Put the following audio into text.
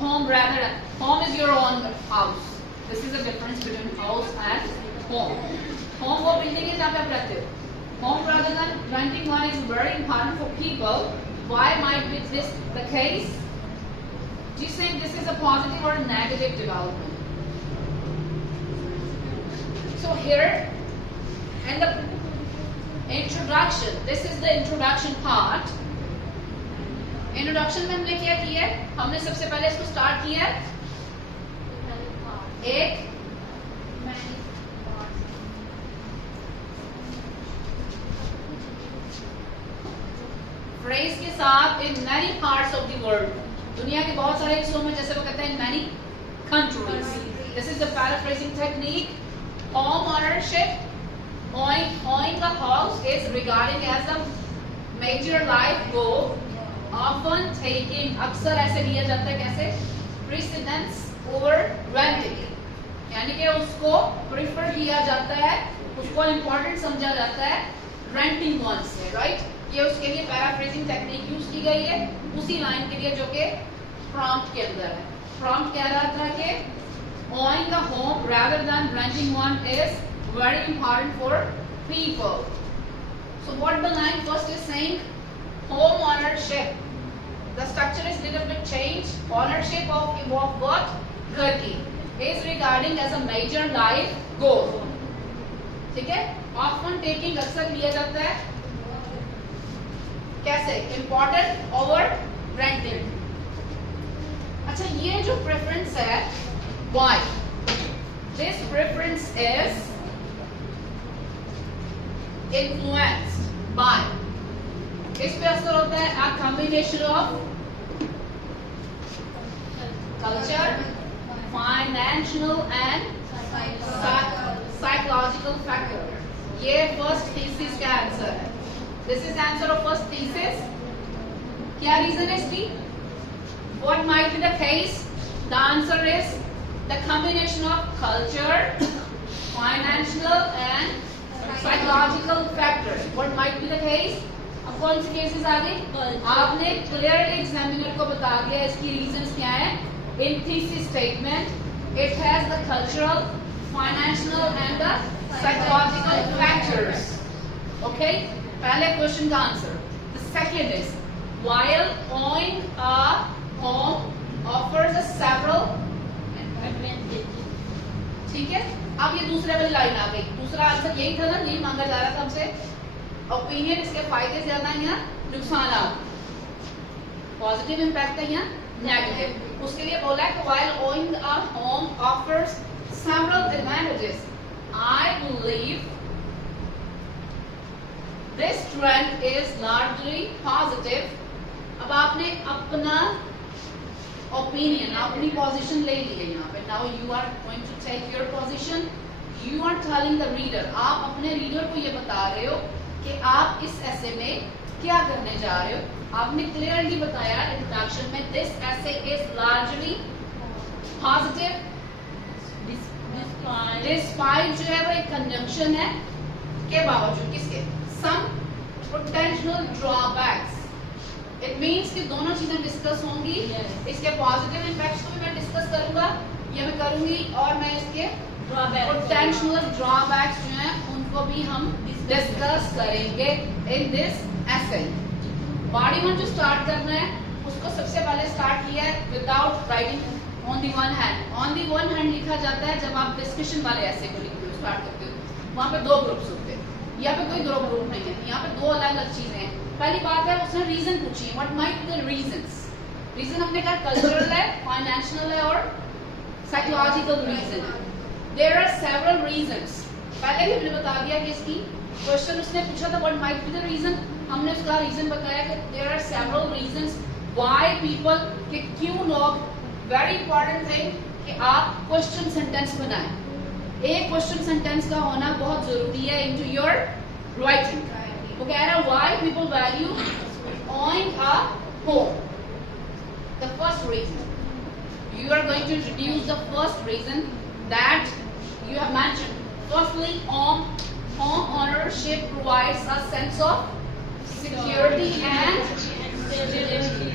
home rather than home is your own house. This is the difference between house and home. Home वो building है जहाँ पे आप रहते हो. Home rather than renting one is very important for people. Why might be this the case? Do you think this is a positive or a negative development? So here, and the introduction. This is the introduction part. Introduction में हमने क्या किया है? हमने सबसे पहले इसको स्टार्ट किया है एक फ्रेज के साथ in many parts of the world, दुनिया के बहुत सारे हिस्सों में, जैसे वो कहते हैं in many countries. This is the paraphrasing technique. Home ownership, owning a house is regarded as a major life goal, often taking, अक्सर ऐसे लिया जाता है कैसे, precedence over renting, यानी कि उसको प्रिफर किया जाता है, उसको इम्पोर्टेंट समझा जाता है रेंटिंग वन से, राइट. ये उसके लिए पैराफ्रेजिंग टेक्निक यूज की गई है उसी लाइन के लिए जो कि प्रॉम्प्ट के अंदर है. प्रॉम्प्ट कह रहा था कि owning a home rather than renting one is very important for people. So what the line first is saying, home ownership. The structure is little bit changed. Ownership of what? घर की is regarding as a major life goal. ठीक है? Often taking अक्सर लिया जाता है कैसे? Important over renting. अच्छा, ये जो preference है, why? This preference is influenced by, इस पे असर होता है a combination of culture, financial and psychological factor. ये first thesis का आंसर है. This is answer of first thesis. क्या reason है इसकी? What might be the case? The answer is the combination of culture, financial and psychological factors. What might be the case? अब कौन से केसेस आ गए? आपने क्लियरली एग्जामिनर को बता दिया इसकी रीजंस क्या है. In thesis statement it has the cultural, financial and the psychological factors. Okay, पहले क्वेश्चन का answer. The second is while owning a home offers a several advantages. ठीक है, अब ये दूसरे वाली लाइन आ गई. दूसरा आंसर यही था ना, यही मांगा जा रहा था हमसे. ओपिनियन, इसके फायदे ज्यादा है या नुकसान? पॉजिटिव इंपैक्ट है या नेगेटिव? उसके लिए बोला है कि while owning a home offers several advantages, I believe this trend is largely positive. अब आपने अपना ओपिनियन, अपनी पोजीशन ले ली है यहाँ पे. Now you are going to take your position. You are telling the reader, आप अपने रीडर को ये बता रहे हो कि आप इस ऐसे में क्या करने जा रहे हो. आपने क्लियरली बताया इंट्रोडक्शन में, दिस ऐसे इज लार्जली पॉजिटिव. डिस्पाइट जो है वो एक कंजंक्शन है के बावजूद किसके, सम पोटेंशियल ड्रॉबैक्स. इट मींस कि दोनों चीजें डिस्कस होंगी. इसके पॉजिटिव इम्पैक्ट्स को भी मैं डिस्कस करूंगा, ये मैं करूंगी, और मैं इसके पोटेंशियल ड्रॉबैक्स जो हैं उनको भी हम डिस्कस करेंगे in this essay. Body one जो स्टार्ट करना है उसको सबसे पहले स्टार्ट किया है without writing on the one hand. On the one hand लिखा जाता है जब आप डिस्कशन वाले ऐसे को लिखते हो, स्टार्ट करते हो. वहां पे दो ग्रुप्स होते हैं, यहाँ पे कोई ग्रुप नहीं है. यहाँ पे दो अलग अलग चीजें हैं. पहली बात है उसने रीजन पूछी है, what might be the reasons. Reason हमने कहा कल्चरल है, फाइनेंशियल है और साइकोलॉजिकल रीजन है. There are several reasons. पहले भी हमने बता दिया कि इसकी क्वेश्चन उसने पूछा था what might be the reason, हमने उसका रीजन बताया कि there are several reasons why people, कि क्यों लोग. वेरी इंपॉर्टेंट थिंग कि आप क्वेश्चन सेंटेंस बनाएं. एक क्वेश्चन सेंटेंस का होना बहुत जरूरी है इनटू योर राइटिंग. वो कह रहा है why people value owning a home. The first reason, you are going to introduce the first reason that you have mentioned. Firstly, home ownership provides a sense of security and stability.